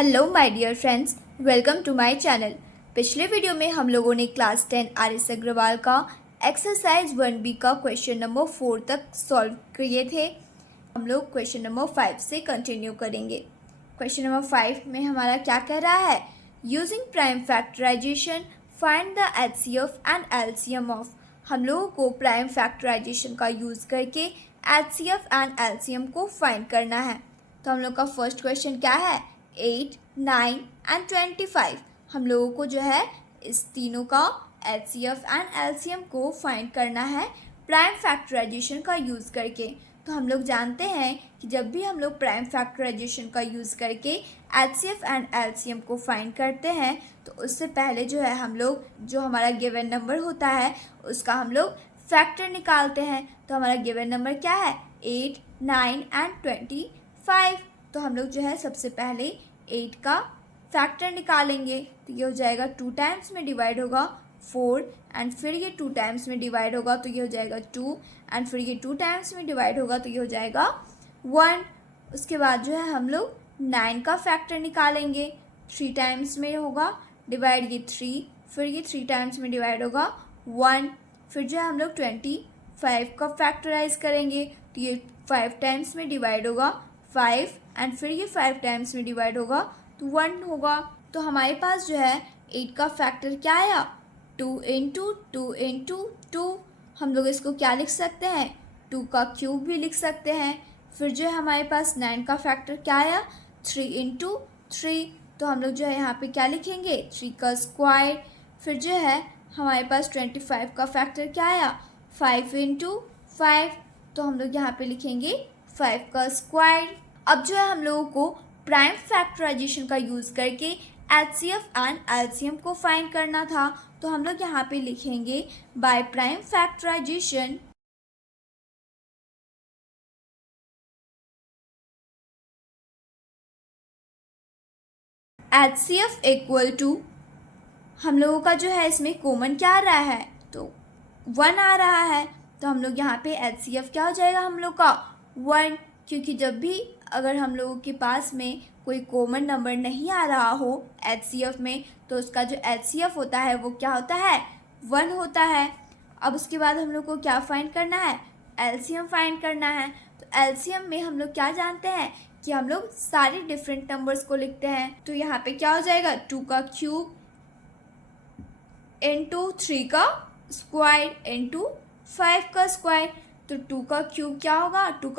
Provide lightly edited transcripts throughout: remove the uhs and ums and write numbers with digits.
Hello my dear friends, welcome to my channel. पिछले video में हम लोगों ने क्लास 10 आर.एस. अग्रवाल का एक्सरसाइज 1B का क्वेश्चन नंबर 4 तक सॉल्व किए थे। हम लोग क्वेश्चन नंबर 5 से कंटिन्यू करेंगे। क्वेश्चन नंबर 5 में हमारा क्या कह रहा है, using prime factorisation find the HCF and LCM of. हम लोगों को प्राइम फैक्टराइजेशन का यूज़ करके एचसीएफ एंड एलसीएम को फाइंड करना है। तो हम लोग का फर्स्ट क्वेश्चन क्या है, 8, 9 एंड 25। हम लोगों को जो है इस तीनों का एचसीएफ एंड एलसीएम को फाइंड करना है प्राइम फैक्टराइजेशन का यूज़ करके। तो हम लोग जानते हैं कि जब भी हम लोग प्राइम फैक्टराइजेशन का यूज़ करके एचसीएफ एंड एलसीएम को फाइंड करते हैं तो उससे पहले जो है हम लोग जो हमारा गिवन नंबर होता है उसका हम लोग फैक्टर निकालते हैं। तो हमारा गिवन नंबर क्या है, 8, 9 एंड 25। तो हम लोग जो है सबसे पहले 8 का फैक्टर निकालेंगे। तो ये हो जाएगा 2 टाइम्स में डिवाइड होगा 4 एंड फिर ये 2 टाइम्स में डिवाइड होगा तो ये हो जाएगा 2 एंड फिर ये 2 टाइम्स में डिवाइड होगा तो ये हो जाएगा 1। उसके बाद जो है हम लोग 9 का फैक्टर निकालेंगे। 3 टाइम्स में होगा डिवाइड ये 3, फिर ये 3 टाइम्स में डिवाइड होगा 1। फिर जो है हम लोग 25 का फैक्टराइज करेंगे तो ये 5 टाइम्स में डिवाइड होगा 5 एंड फिर ये 5 टाइम्स में डिवाइड होगा तो 1 होगा। तो हमारे पास जो है 8 का फैक्टर क्या आया, 2 इंटू 2 इंटू 2। हम लोग इसको क्या लिख सकते हैं, 2 का क्यूब भी लिख सकते हैं। फिर जो है हमारे पास 9 का फैक्टर क्या आया, 3 इंटू 3। तो हम लोग जो है यहाँ पे क्या लिखेंगे, 3 का स्क्वायर। फिर जो है हमारे पास 25 का फैक्टर क्या आया, 5 इंटू 5। तो हम लोग यहाँ पे लिखेंगे 5 का स्क्वायर। अब जो है हम लोगों को प्राइम फैक्टराइजेशन का यूज़ करके एचसीएफ एंड एलसीएम को फाइंड करना था। तो हम लोग यहाँ पे लिखेंगे by prime factorisation HCF equal to, हम लोगों का जो है इसमें कॉमन क्या आ रहा है, तो 1 आ रहा है। तो हम लोग यहाँ पे एचसीएफ क्या हो जाएगा हम लोग का 1, क्योंकि जब भी अगर हम लोगों के पास में कोई कॉमन नंबर नहीं आ रहा हो एचसीएफ में तो उसका जो एचसीएफ होता है वो क्या होता है, 1 होता है। अब उसके बाद हम लोग को क्या फाइंड करना है, एलसीएम फाइंड करना है। तो एलसीएम में हम लोग क्या जानते हैं कि हम लोग सारे डिफरेंट नंबर्स को लिखते हैं। तो यहाँ पे क्या हो जाएगा, 2 का क्यूब इंटू 3 का स्क्वायर इंटू 5 का स्क्वायर। तो 2 का क्यूब क्या होगा, 2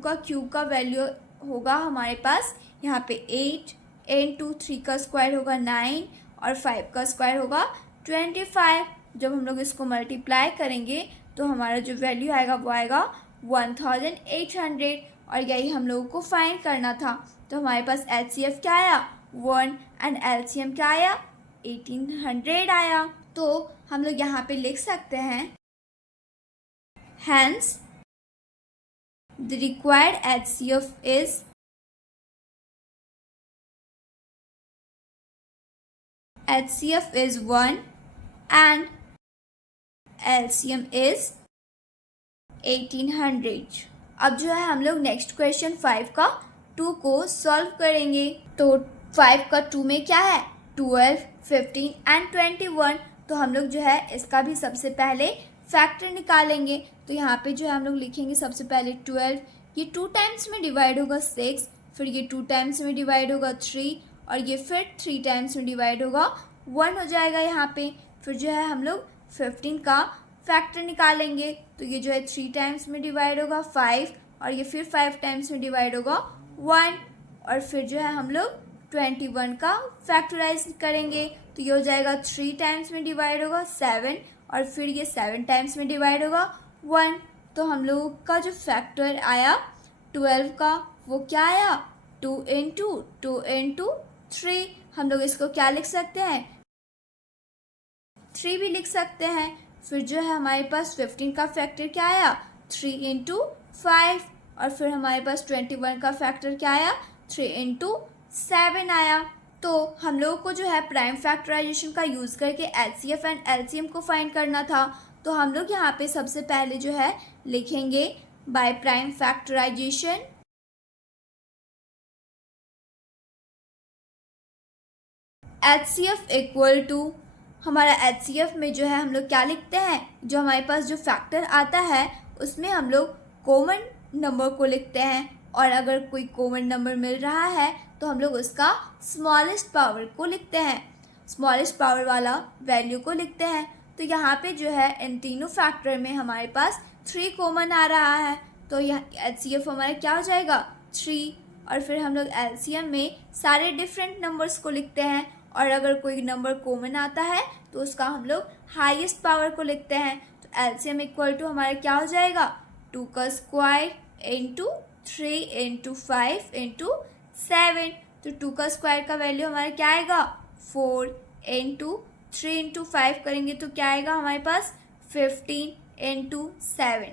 का क्यूब का वैल्यू होगा हमारे पास यहाँ पे 8 इंटू 3 का स्क्वायर होगा 9 और 5 का स्क्वायर होगा 25। जब हम लोग इसको मल्टीप्लाई करेंगे तो हमारा जो वैल्यू आएगा वो आएगा 1800 और यही हम लोगों को फाइंड करना था। तो हमारे पास एचसीएफ क्या आया 1 एंड एलसीएम क्या आया 1800 आया। तो हम लोग यहाँ पे लिख सकते हैं, hence the required HCF is HCF is 1 and LCM is 1800। अब जो है हम लोग नेक्स्ट क्वेश्चन 5 का 2 को सॉल्व करेंगे। तो 5 का 2 में क्या है, 12, 15 एंड 21। तो हम लोग जो है इसका भी सबसे पहले फैक्टर निकालेंगे। तो यहाँ पे जो है हम लोग लिखेंगे सबसे पहले 12, ये 2 टाइम्स में डिवाइड होगा 6, फिर ये 2 टाइम्स में डिवाइड होगा 3 और ये फिर 3 टाइम्स में डिवाइड होगा 1 हो जाएगा यहाँ पे। फिर जो है हम लोग 15 का फैक्टर निकालेंगे। तो ये जो है 3 टाइम्स में डिवाइड होगा 5 और ये फिर 5 टाइम्स में डिवाइड होगा 1 और फिर जो है हम लोग 21 का फैक्टराइज करेंगे। तो ये हो जाएगा 3 टाइम्स में डिवाइड होगा 7 और फिर ये 7 टाइम्स में डिवाइड होगा 1। तो हम लोगों का जो फैक्टर आया 12 का वो क्या आया, 2 इंटू 3। हम लोग इसको क्या लिख सकते हैं, 3 भी लिख सकते हैं। फिर जो है हमारे पास 15 का फैक्टर क्या आया, 3 इंटू 5 और फिर हमारे पास 21 का फैक्टर क्या आया, 3 इंटू 7 आया। तो हम लोगों को जो है प्राइम फैक्टराइजेशन का यूज़ करके एचसीएफ एंड एलसीएम को फाइंड करना था। तो हम लोग यहाँ पे सबसे पहले जो है लिखेंगे by prime factorisation HCF equal to, हमारा HCF में जो है हम लोग क्या लिखते हैं, जो हमारे पास जो फैक्टर आता है उसमें हम लोग कॉमन नंबर को लिखते हैं, और अगर कोई कॉमन नंबर मिल रहा है तो हम लोग उसका स्मॉलेस्ट पावर को लिखते हैं, स्मॉलेस्ट पावर वाला वैल्यू को लिखते हैं। तो यहाँ पे जो है इन तीनों फैक्टर में हमारे पास 3 कॉमन आ रहा है, तो यह HCF हमारा क्या हो जाएगा 3। और फिर हम लोग LCM में सारे डिफरेंट नंबर्स को लिखते हैं, और अगर कोई नंबर कॉमन आता है तो उसका हम लोग हाईएस्ट पावर को लिखते हैं। तो LCM इक्वल टू हमारा क्या हो जाएगा 2 का स्क्वायर इंटू 3 इंटू 5 इंटू 7। तो 2 का स्क्वायर का वैल्यू हमारा क्या आएगा 4 इंटू 3 इंटू 5 करेंगे तो क्या आएगा हमारे पास 15 इंटू 7।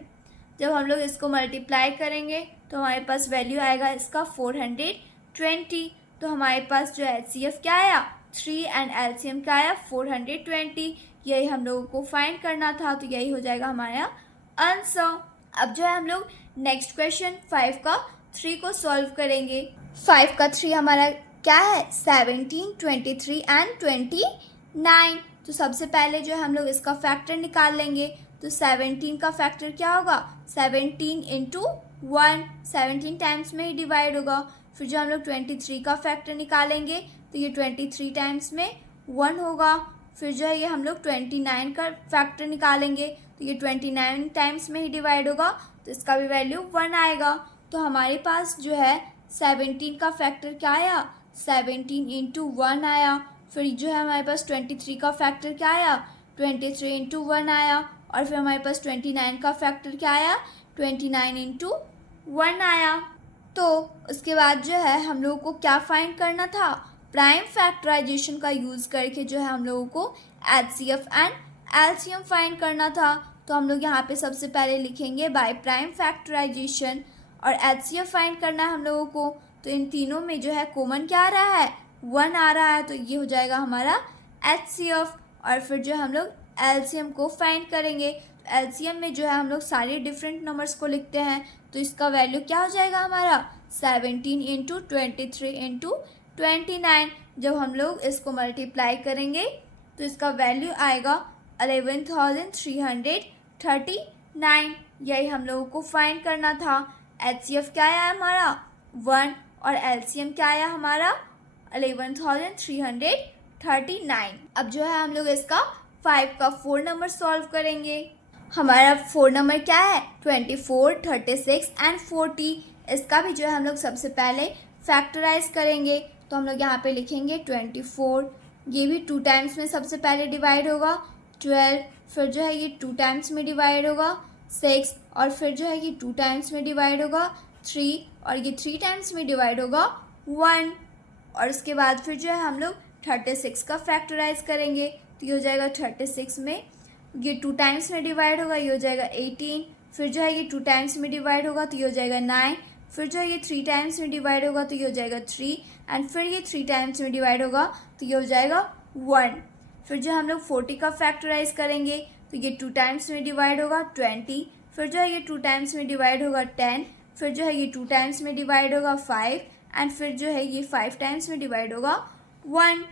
जब हम लोग इसको मल्टीप्लाई करेंगे तो हमारे पास वैल्यू आएगा इसका 420। तो हमारे पास जो HCF क्या आया 3 एंड LCM क्या आया 420। यही हम लोगों को फाइंड करना था, तो यही हो जाएगा हमारा आंसर। अब जो है हम लोग नेक्स्ट क्वेश्चन 5 का 3 को सॉल्व करेंगे। 5 का 3 हमारा क्या है 17, 23 एंड 29। तो सबसे पहले जो है हम लोग इसका फैक्टर निकाल लेंगे। तो 17 का फैक्टर क्या होगा 17 इंटू 1, 17 टाइम्स में ही डिवाइड होगा। फिर जो हम लोग 23 का फैक्टर निकालेंगे तो ये 23 टाइम्स में 1 होगा। फिर जो है ये हम लोग 29 का फैक्टर निकालेंगे तो ये 29 टाइम्स में ही डिवाइड होगा, तो इसका भी वैल्यू 1 आएगा। तो हमारे पास जो है 17 का फैक्टर क्या आया 17 इंटू 1 आया। फिर जो है हमारे पास 23 का फैक्टर क्या आया 23 इंटू 1 आया। और फिर हमारे पास 29 का फैक्टर क्या आया 29 इंटू 1 आया। तो उसके बाद जो है हम लोगों को क्या फाइंड करना था, प्राइम फैक्टराइजेशन का यूज़ करके जो है हम लोगों को HCF एंड LCM फाइंड करना था। तो हम लोग यहाँ पे सबसे पहले लिखेंगे बाय प्राइम फैक्टराइजेशन, और HCF फाइंड करना है हम लोगों को। तो इन तीनों में जो है कॉमन क्या आ रहा है 1 आ रहा है, तो ये हो जाएगा हमारा HCF। और फिर जो हम लोग LCM को फाइंड करेंगे। तो LCM में जो है हम लोग सारे डिफरेंट नंबर्स को लिखते हैं, तो इसका वैल्यू क्या हो जाएगा हमारा 17 इंटू 23 इंटू 29। जब हम लोग इसको मल्टीप्लाई करेंगे तो इसका वैल्यू आएगा 11,339। यही हम लोगों को फाइंड करना था। HCF क्या आया हमारा 1 और LCM क्या आया हमारा 11,339। अब जो है हम लोग इसका 5 का 4 नंबर सॉल्व करेंगे। हमारा 4 नंबर क्या है 24, 36 एंड 40। इसका भी जो है हम लोग सबसे पहले फैक्टराइज करेंगे। तो हम लोग यहाँ पे लिखेंगे 24, ये भी 2 टाइम्स में सबसे पहले डिवाइड होगा 12। फिर जो है ये 2 टाइम्स में डिवाइड होगा 6, और फिर जो है ये 2 टाइम्स में डिवाइड होगा 3, और ये 3 टाइम्स में डिवाइड होगा 1। और उसके बाद फिर जो है हम लोग 36 का फैक्टराइज करेंगे। तो ये हो जाएगा 36 में ये 2 टाइम्स में डिवाइड होगा, ये हो जाएगा 18। फिर जो है ये 2 टाइम्स में डिवाइड होगा तो ये हो जाएगा 9। फिर जो है ये 3 टाइम्स में डिवाइड होगा तो ये हो जाएगा 3, एंड फिर ये 3 टाइम्स में डिवाइड होगा तो ये हो जाएगा 1। फिर जो हम लोग 40 का फैक्टराइज करेंगे तो ये 2 टाइम्स में डिवाइड होगा 20। फिर जो है ये 2 टाइम्स में डिवाइड होगा 10। फिर जो है ये 2 टाइम्स में डिवाइड होगा 5, एंड फिर जो है ये 5 टाइम्स में डिवाइड होगा 1।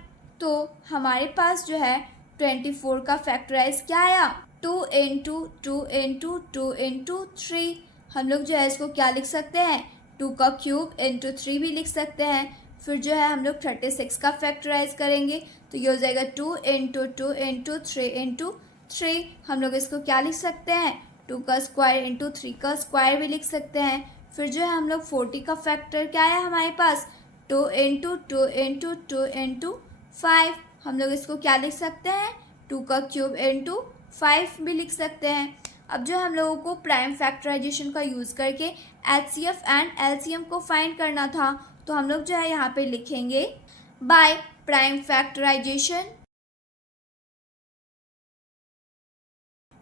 तो हमारे पास जो है 24 का फैक्टराइज क्या आया 2 इंटू 2 इंटू 2 इंटू 3। हम लोग जो है इसको क्या लिख सकते हैं 2 का क्यूब इंटू 3 भी लिख सकते हैं। फिर जो है हम लोग 36 का फैक्टराइज करेंगे तो ये हो जाएगा 2 इंटू 2 इंटू 3 इंटू 3। हम लोग इसको क्या लिख सकते हैं 2 का स्क्वायर इंटू 3 का स्क्वायर भी लिख सकते हैं। फिर जो है हम लोग 40 का फैक्टर क्या आया हमारे पास 2 इंटू 2 इंटू 2 इंटू 5। हम लोग इसको क्या लिख सकते हैं 2 का क्यूब इंटू 5 भी लिख सकते हैं। अब जो हम लोगों को प्राइम फैक्टराइजेशन का यूज़ करके HCF एंड LCM को फाइंड करना था, तो हम लोग जो है यहाँ पे लिखेंगे by prime factorisation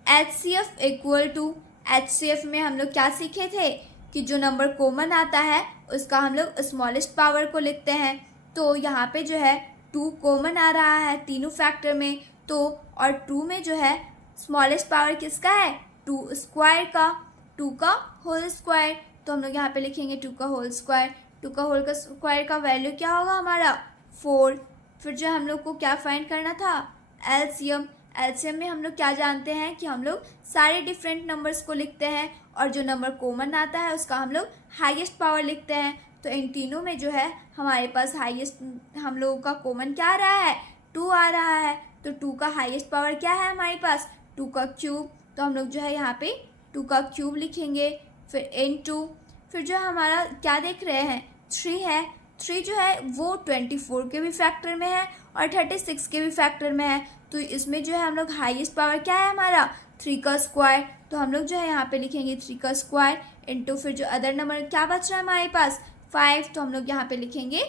HCF equal to, HCF में हम लोग क्या सीखे थे कि जो नंबर कॉमन आता है उसका हम लोग स्मॉलेस्ट पावर को लिखते हैं। तो यहाँ पे जो है 2 कॉमन आ रहा है तीनों फैक्टर में, तो और 2 में जो है स्मॉलेस्ट पावर किसका है 2 स्क्वायर का, 2 का होल स्क्वायर। तो हम लोग यहाँ पे लिखेंगे 2 का होल स्क्वायर। 2 का होल का स्क्वायर का वैल्यू क्या होगा हमारा 4। फिर जो हम लोग को क्या फाइंड करना था, एलसीएम। एलसीएम में हम लोग क्या जानते हैं कि हम लोग सारे डिफरेंट नंबर्स को लिखते हैं और जो नंबर कॉमन आता है उसका हम लोग हाईएस्ट पावर लिखते हैं। तो इन तीनों में जो है हमारे पास हाईएस्ट हम लोगों का कॉमन क्या आ रहा है, 2 आ रहा है। तो 2 का हाईएस्ट पावर क्या है हमारे पास, 2 का क्यूब। तो हम लोग जो है यहाँ पे 2 का क्यूब लिखेंगे। फिर इन2, फिर जो हमारा क्या देख रहे हैं, 3 है। 3 जो है वो 24 के भी फैक्टर में है और 36 के भी फैक्टर में है। तो इसमें जो है हम लोग हाईएस्ट पावर क्या है हमारा, 3 का स्क्वायर। तो हम लोग जो है यहाँ पे लिखेंगे 3 का स्क्वायर इंटू फिर जो अदर नंबर क्या बच रहा है हमारे पास, 5। तो हम लोग यहाँ पे लिखेंगे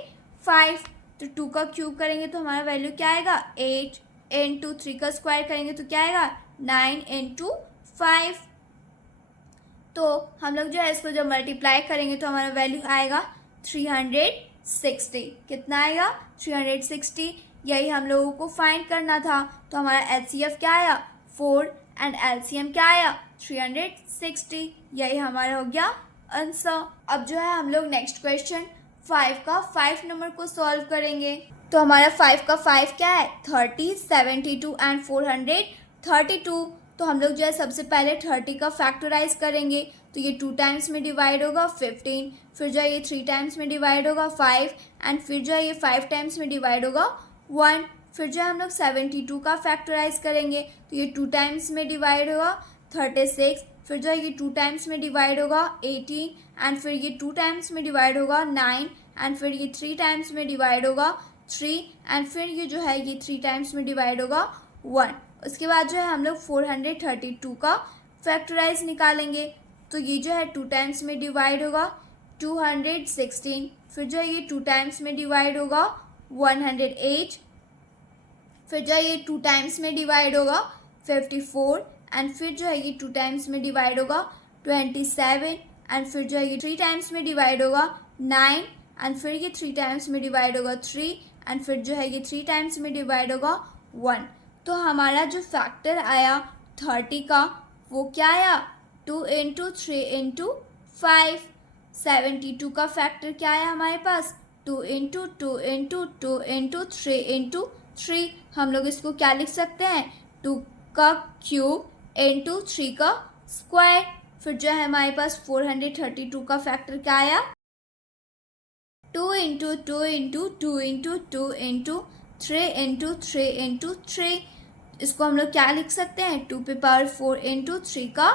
5। तो 2 का क्यूब करेंगे तो हमारा वैल्यू क्या आएगा, 8 इंटू 3 का स्क्वायर करेंगे तो क्या आएगा, 9 इंटू 5। तो हम लोग जो है इसको जब मल्टीप्लाई करेंगे तो हमारा वैल्यू आएगा 360। कितना आएगा, 360। यही हम लोगों को फाइंड करना था। तो हमारा एचसीएफ क्या आया, 4 एंड एलसीएम क्या आया, 360। यही हमारा हो गया आंसर। अब जो है हम लोग नेक्स्ट क्वेश्चन 5 का 5 नंबर को सॉल्व करेंगे। तो हमारा 5 का 5 क्या है, 30, 72 एंड 432। तो हम लोग जो है सबसे पहले 30 का फैक्टराइज करेंगे। तो ये 2 टाइम्स में डिवाइड होगा 15, फिर जो है ये 3 टाइम्स में डिवाइड होगा 5 एंड फिर जो है ये 5 टाइम्स में डिवाइड होगा 1। फिर जो है हम लोग 72 का फैक्टराइज करेंगे। तो ये 2 टाइम्स में डिवाइड होगा 36, फिर जो है ये 2 टाइम्स में डिवाइड होगा 18 एंड फिर ये 2 टाइम्स में डिवाइड होगा 9 एंड फिर ये 3 टाइम्स में डिवाइड होगा 3 एंड फिर ये जो है ये 3 टाइम्स में डिवाइड होगा 1। उसके बाद जो है हम लोग 432 का फैक्टराइज निकालेंगे। तो ये जो है 2 टाइम्स में डिवाइड होगा 216, फिर जो है ये 2 टाइम्स में डिवाइड होगा 108, फिर जो है ये 2 टाइम्स में डिवाइड होगा 54 एंड फिर जो है ये 2 टाइम्स में डिवाइड होगा 27 एंड फिर जो है ये 3 टाइम्स में डिवाइड होगा 9 एंड फिर ये 3 टाइम्स में डिवाइड होगा 3 एंड फिर जो है ये 3 टाइम्स में डिवाइड होगा 1। तो हमारा जो फैक्टर आया 30 का वो क्या आया, 2 इंटू 3 इंटू 5। 72 का फैक्टर क्या आया हमारे पास, 2 इंटू 2 इंटू 2 इंटू 3 इंटू 3। हम लोग इसको क्या लिख सकते हैं, 2 का क्यूब इंटू 3 का स्क्वायर। फिर जो है हमारे पास 432 का फैक्टर क्या आया, 2 into 2 into 2 into 2 into 3 into 3 into 3। इसको हम लोग क्या लिख सकते हैं, 2 पे पावर 4 इंटू 3 का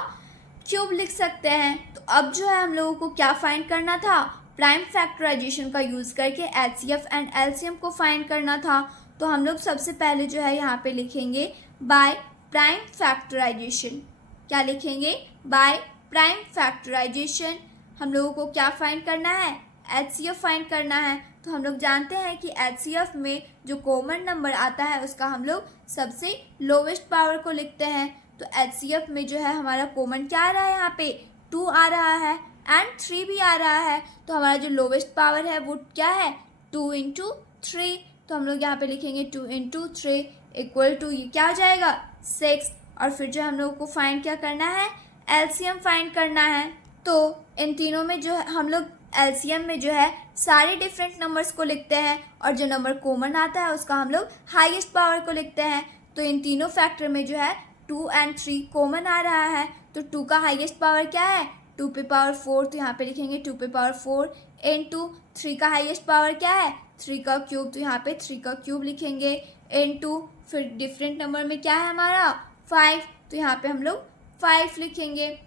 क्यूब लिख सकते हैं। तो अब जो है हम लोगों को क्या फाइंड करना था, प्राइम फैक्टराइजेशन का यूज़ करके एचसीएफ एंड एलसीएम को फाइंड करना था। तो हम लोग सबसे पहले जो है यहाँ पे लिखेंगे बाय प्राइम फैक्टराइजेशन। क्या लिखेंगे, बाय प्राइम फैक्टराइजेशन। हम लोगों को क्या फाइंड करना है, एचसीएफ फाइंड करना है। तो हम लोग जानते हैं कि एचसीएफ में जो कॉमन नंबर आता है उसका हम लोग सबसे लोवेस्ट पावर को लिखते हैं। तो एचसीएफ में जो है हमारा कॉमन क्या आ रहा है, यहाँ पे 2 आ रहा है एंड 3 भी आ रहा है। तो हमारा जो लोवेस्ट पावर है वो क्या है, 2 इंटू 3। तो हम लोग यहाँ पे लिखेंगे 2 इंटू 3 इक्वल टू ये क्या हो जाएगा 6। और फिर जो हम लोग को फाइंड क्या करना है, एलसीएम फाइंड करना है। तो इन तीनों में जो है हम लोग एलसीएम में जो है सारे डिफरेंट नंबर्स को लिखते हैं और जो नंबर कॉमन आता है उसका हम लोग हाईएस्ट पावर को लिखते हैं। तो इन तीनों फैक्टर में जो है 2 एंड 3 कॉमन आ रहा है। तो 2 का हाईएस्ट पावर क्या है, 2 पे पावर 4। तो यहाँ पे लिखेंगे 2 पे पावर 4 इंटू 3 का हाईएस्ट पावर क्या है, 3 का क्यूब। तो यहाँ पे 3 का क्यूब लिखेंगे इंटू फिर डिफरेंट नंबर में क्या है हमारा 5। तो यहाँ पे हम लोग 5 लिखेंगे।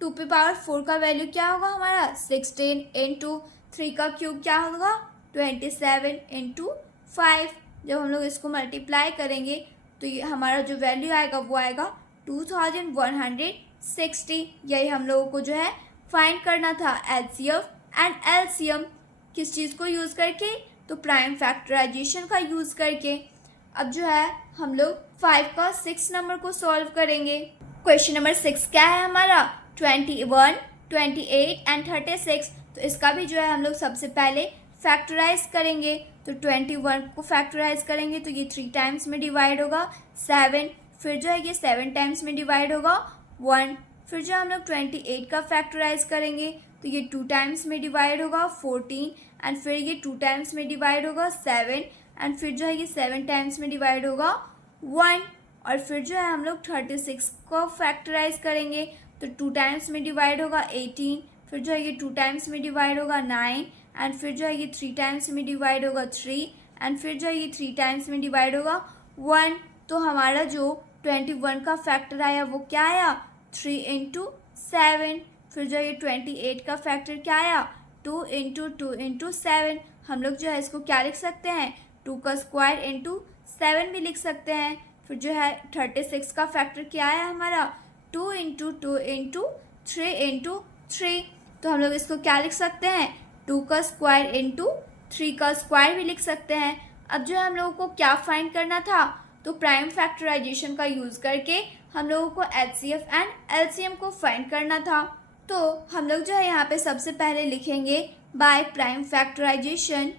2 पे पावर 4 का वैल्यू क्या होगा हमारा 16 इंटू 3 का क्यूब क्या होगा 27 इंटू 5। जब हम लोग इसको मल्टीप्लाई करेंगे तो ये हमारा जो वैल्यू आएगा वो आएगा 2160। यही हम लोगों को जो है फाइंड करना था, एचसीएफ एंड एलसीएम किस चीज़ को यूज़ करके, तो प्राइम फैक्टराइजेशन का यूज़ करके। अब जो है हम लोग 5 का 6 नंबर को सॉल्व करेंगे। क्वेश्चन नंबर 6 क्या है हमारा, 21, 28 एंड 36। तो इसका भी जो है हम लोग सबसे पहले फैक्टराइज करेंगे। तो 21 को फैक्टराइज करेंगे तो ये 3 टाइम्स में डिवाइड होगा 7, फिर जो है ये 7 टाइम्स में डिवाइड होगा 1। फिर जो हम लोग 28 का फैक्टराइज करेंगे तो ये 2 टाइम्स में डिवाइड होगा 14 एंड फिर ये 2 टाइम्स में डिवाइड होगा 7, एंड फिर जो है ये 7 टाइम्स में डिवाइड होगा 1, और फिर जो है हम लोग 36 को फैक्टराइज करेंगे तो 2 टाइम्स में डिवाइड होगा 18, फिर जो है ये 2 टाइम्स में डिवाइड होगा 9, एंड फिर जो है ये 3 टाइम्स में डिवाइड होगा 3, एंड फिर जो है ये 3 टाइम्स में डिवाइड होगा 1। तो हमारा जो 21 का फैक्टर आया वो क्या आया, 3 इंटू 7। फिर जो ये 28 का फैक्टर क्या आया, 2 इंटू 2 इंटू 7। हम लोग जो है इसको क्या लिख सकते हैं, 2 का स्क्वायर इंटू 7 भी लिख सकते हैं। फिर जो है 36 का फैक्टर क्या आया हमारा, 2 इंटू 2 इंटू 3 इंटू 3। तो हम लोग इसको क्या लिख सकते हैं, 2 का स्क्वायर इंटू 3 का स्क्वायर भी लिख सकते हैं। अब जो है हम लोगों को क्या फाइंड करना था, तो प्राइम फैक्टराइजेशन का यूज़ करके हम लोगों को HCF एंड LCM को फाइंड करना था। तो हम लोग जो है यहाँ पे सबसे पहले लिखेंगे by prime factorisation.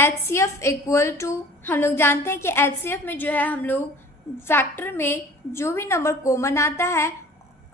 HCF equal to, हम लोग जानते हैं कि HCF में जो है हम लोग फैक्टर में जो भी नंबर कॉमन आता है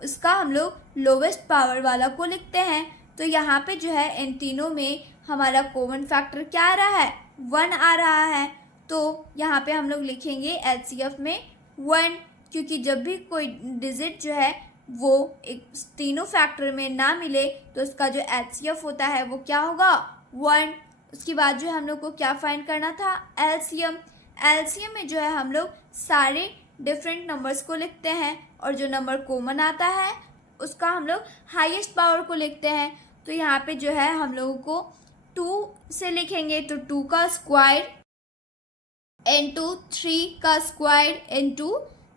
उसका हम लोग लोवेस्ट पावर वाला को लिखते हैं। तो यहाँ पे जो है इन तीनों में हमारा कॉमन फैक्टर क्या आ रहा है, 1 आ रहा है। तो यहाँ पे हम लोग लिखेंगे HCF में 1, क्योंकि जब भी कोई डिजिट जो है वो एक तीनों फैक्टर में ना मिले तो उसका जो HCF होता है वो क्या होगा, 1। उसके बाद जो है हम लोग को क्या फाइंड करना था, LCM। LCM में जो है हम लोग सारे डिफरेंट नंबर्स को लिखते हैं और जो नंबर कॉमन आता है उसका हम लोग हाईएस्ट पावर को लिखते हैं। तो यहाँ पे जो है हम लोगों को 2 से लिखेंगे तो 2 का स्क्वायर इंटू 3 का स्क्वायर इंटू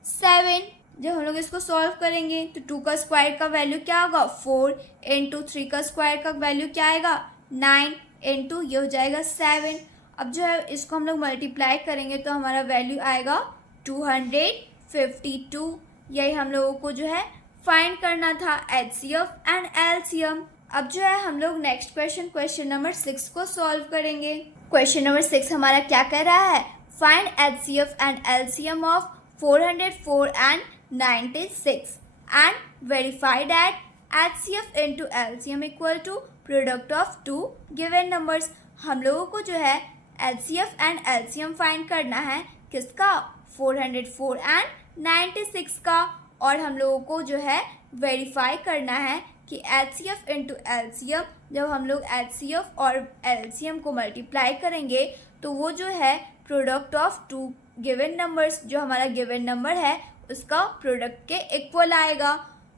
7। जब हम लोग इसको सॉल्व करेंगे तो 2 का स्क्वायर का वैल्यू क्या होगा, 4 इंटू 3 का स्क्वायर का वैल्यू क्या आएगा, 9 इंटू ये हो जाएगा 7। अब जो है इसको हम लोग मल्टीप्लाई करेंगे तो हमारा वैल्यू आएगा 252। यही हम लोगों को जो है फाइंड करना था HCF एंड LCM। अब जो है हम लोग नेक्स्ट क्वेश्चन नंबर 6 को सॉल्व करेंगे। क्वेश्चन नंबर 6 हमारा क्या कह रहा है, find HCF and LCM of 404 and 96 and verify that HCF into LCM equal to product of 2 given numbers. हम लोगों को जो है HCF एंड LCM फाइंड करना है किसका, 404 एंड 96 का, और हम लोगों को जो है वेरीफाई करना है कि HCF इंटू LCM, जब हम लोग HCF और LCM को मल्टीप्लाई करेंगे तो वो जो है प्रोडक्ट ऑफ 2 गिवन नंबर्स, जो हमारा गिवन नंबर है उसका प्रोडक्ट के इक्वल आएगा।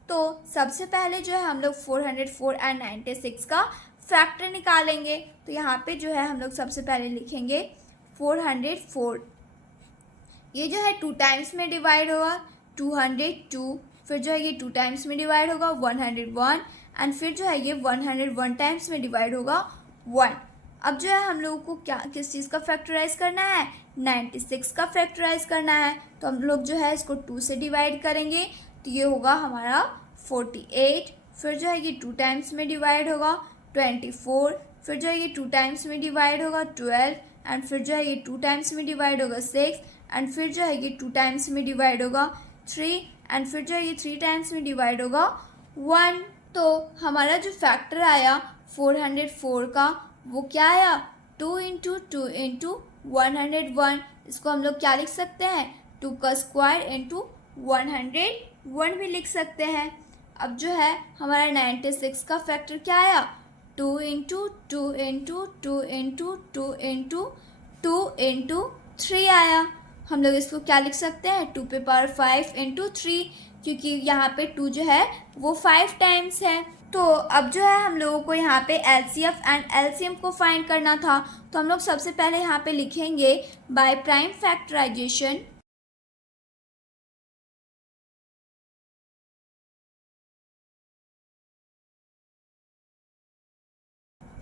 तो सबसे पहले जो है हम लोग 404 एंड 96 का फैक्टर निकालेंगे। तो यहाँ पे जो है हम लोग सबसे पहले लिखेंगे 404, ये जो है 2 टाइम्स में डिवाइड होगा 202, फिर जो है ये 2 टाइम्स में डिवाइड होगा 101, एंड फिर जो है ये 101 टाइम्स में डिवाइड होगा 1। अब जो है हम लोगों को क्या किस चीज़ का फैक्टराइज करना है, 96 का फैक्टराइज करना है। तो हम लोग जो है इसको 2 से डिवाइड करेंगे तो ये होगा हमारा 48, फिर जो है ये 2 टाइम्स में डिवाइड होगा 24, फिर जो है ये 2 टाइम्स में डिवाइड होगा 12, एंड फिर जो है ये 2 टाइम्स में डिवाइड होगा 6, एंड फिर जो है ये 2 टाइम्स में डिवाइड होगा 3, एंड फिर जो है ये 3 टाइम्स में डिवाइड होगा 1। तो हमारा जो फैक्टर आया 404 का वो क्या आया, 2 इंटू 2 इंटू 101। इसको हम लोग क्या लिख सकते हैं, 2 का स्क्वायर इंटू 101 भी लिख सकते हैं। अब जो है हमारा 96 का फैक्टर क्या आया, 2 into 2 into 2 into 2 into 2 into 3 आया। हम लोग इसको क्या लिख सकते हैं, 2 पे पावर 5 इंटू 3, क्योंकि यहाँ पे 2 जो है वो 5 टाइम्स है। तो अब जो है हम लोगों को यहाँ पे HCF एंड LCM को फाइंड करना था। तो हम लोग सबसे पहले यहाँ पे लिखेंगे by prime factorisation.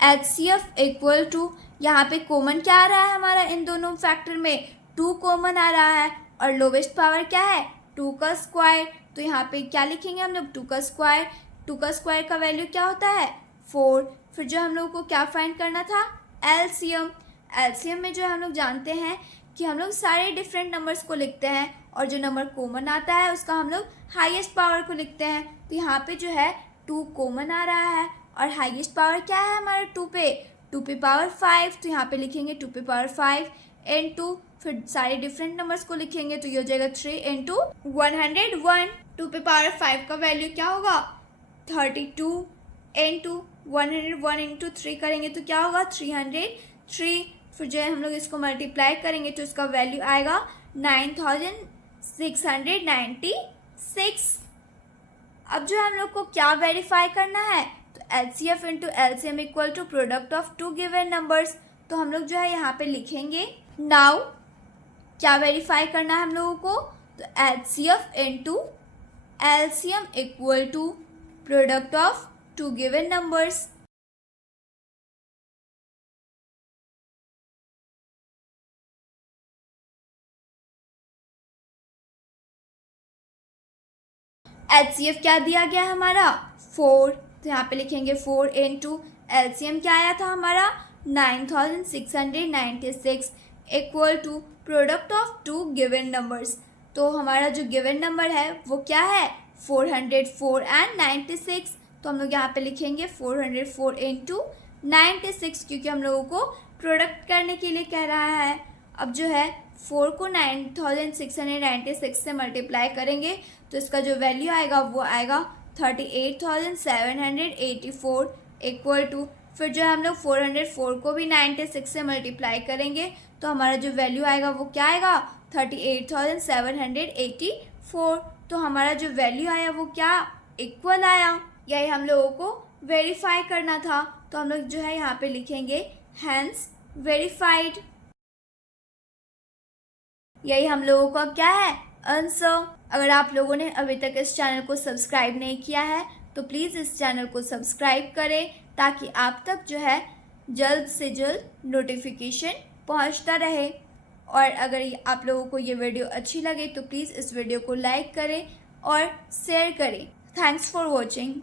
HCF equal to, यहाँ पे कॉमन क्या आ रहा है हमारा, इन दोनों फैक्टर में 2 कॉमन आ रहा है, और लोवेस्ट पावर क्या है, 2 का स्क्वायर। तो यहाँ पे क्या लिखेंगे हम लोग, 2 का स्क्वायर। 2 का स्क्वायर का वैल्यू क्या होता है, 4। फिर जो हम लोगों को क्या फाइंड करना था, LCM। एलसीएम में जो है हम लोग जानते हैं कि हम लोग सारे डिफरेंट नंबर्स को लिखते हैं और जो नंबर कॉमन आता है उसका हम लोग हाईएस्ट पावर को लिखते हैं। तो यहाँ पे जो है 2 कॉमन आ रहा है और हाईएस्ट पावर क्या है हमारे 2 पे पावर 5। तो यहाँ पे लिखेंगे 2 पे पावर 5 into, फिर सारे डिफरेंट नंबर्स को लिखेंगे तो ये हो जाएगा 3 into 101। 2 पे पावर 5 का वैल्यू क्या होगा 32 into 101 into 3 करेंगे तो क्या होगा 303। फिर जो है हम लोग इसको मल्टीप्लाई करेंगे तो इसका वैल्यू आएगा 9696। अब जो हम लोग को क्या वेरीफाई करना है तो HCF into LCM equal to product of 2 given numbers. तो हम लोग जो है यहाँ पे लिखेंगे नाउ क्या वेरीफाई करना है हम लोगों को तो HCF into LCM equal to product of 2 given numbers. HCF क्या दिया गया हमारा 4, तो यहाँ पे लिखेंगे 4 इंटू LCM क्या आया था हमारा 9696 equal to product of 2 given numbers. तो हमारा जो गिवन नंबर है वो क्या है 404 एंड 96। तो हम लोग यहाँ पे लिखेंगे 404 इंटू 96 क्योंकि हम लोगों को प्रोडक्ट करने के लिए कह रहा है। अब जो है 4 को 9696 से मल्टीप्लाई करेंगे तो इसका जो वैल्यू आएगा वो आएगा 38,784 इक्वल टू, फिर जो है हम लोग 404 को भी 96 से मल्टीप्लाई करेंगे तो हमारा जो वैल्यू आएगा वो क्या आएगा 38,784। तो हमारा जो वैल्यू आया वो क्या इक्वल आया, यही हम लोगों को वेरीफाई करना था। तो हम लोग जो है यहाँ पे लिखेंगे हैंस वेरीफाइड, यही हम लोगों का क्या है आंसर। अगर आप लोगों ने अभी तक इस चैनल को सब्सक्राइब नहीं किया है तो प्लीज़ इस चैनल को सब्सक्राइब करें ताकि आप तक जो है जल्द से जल्द नोटिफिकेशन पहुंचता रहे। और अगर आप लोगों को ये वीडियो अच्छी लगे तो प्लीज़ इस वीडियो को लाइक करें और शेयर करें। Thanks for watching.